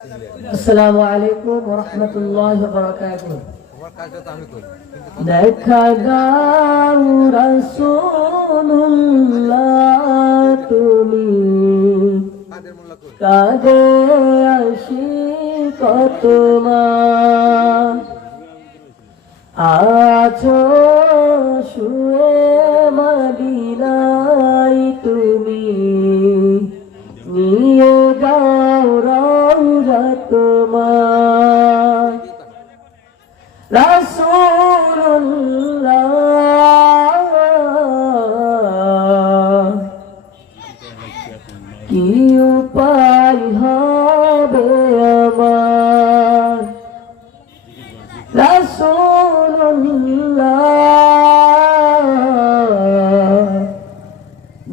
আসসালামু দেখা তুমি। কাজে আসি কত আছো শুয়ে মদিনাই তুমি। নিয়ে যাও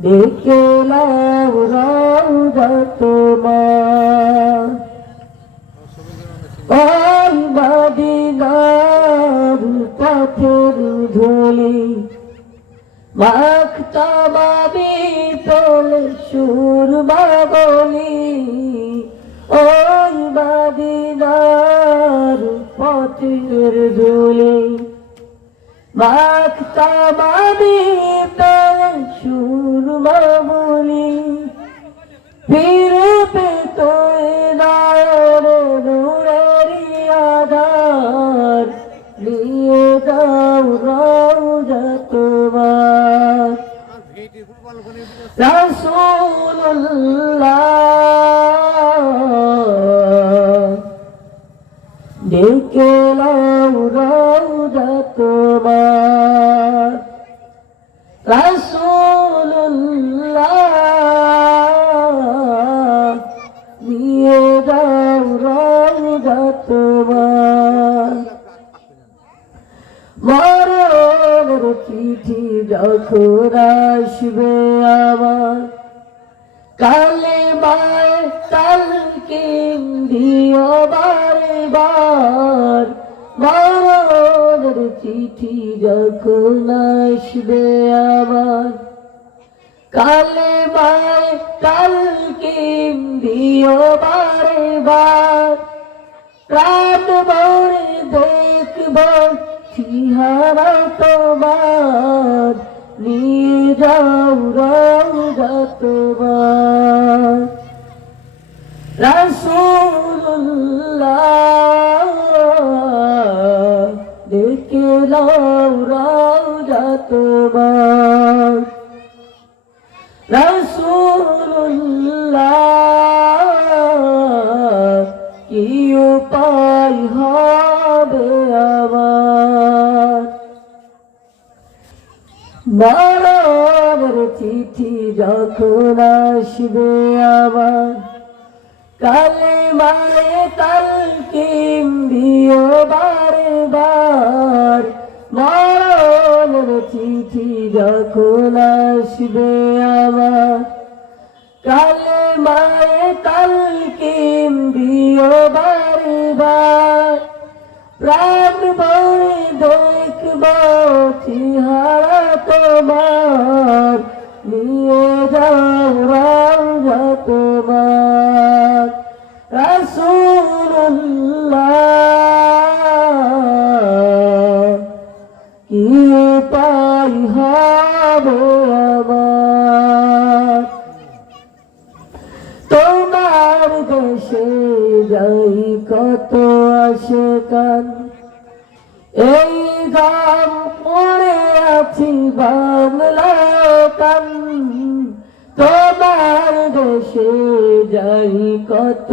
দেখে লাও রওজা তোমার। ওই মদিনার পথের ধুলি মাখতাবাবি তোল সুর বাবলি ওই মদিনার পথের ধুলি মাখতাবাবি তোল সুর বাবলি ফিরবে তো নায়র নূরের আধার। নিয়ে যাও রওজা তোমার। আর ভেটে ফুটবল ওখানে রাসূলুল্লাহ ডেকে মরণের চিঠি যখন আসবে আমার, কালে মায় কালকে দিও বারে বার। মরণের চিঠি যখন আসবে আমার, কালে মায় কালকে দিও বারে বার। প্রাণ মরে দেখব চেহারা তোমার নিয়ে যাও রওজা তোমার রাসূলুল্লাহ দেখে লাও রওজা তোমার উপায় হবে আমার। মরণের চিঠি যখন আসবে আমার কালে মারে কালকে দিও বারে বার চিঠি যখন আসবে বড়ে দেখব চেহারা তোমার। নিয়ে যাও রাজা তোমার। রাসূলুল্লাহ কি উপায় হবে তোমার দেশে যাই, কত আসে কান। এই গাম পড়ে আছি বাংলা কান তোমার দেশে যাই, কত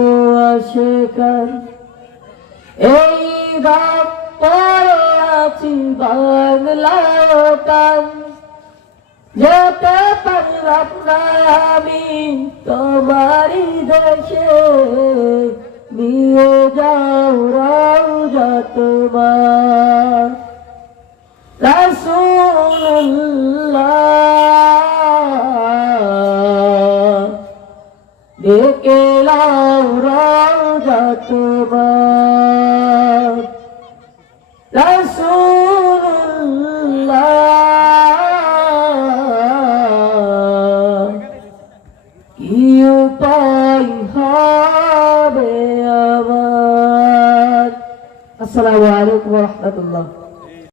আসে কান। এই গাম পড়ে আছি বাংলা কান যেতে পারলাম আমি তোমারই দেশে নিয়ে যাও তোমার রাসূলুল্লাহ ডেকে লাও রওজা তোমার রাসূলুল্লাহ উপায় হবে আমার। আসসালামু আলাইকুম রহমতুল্লাহ।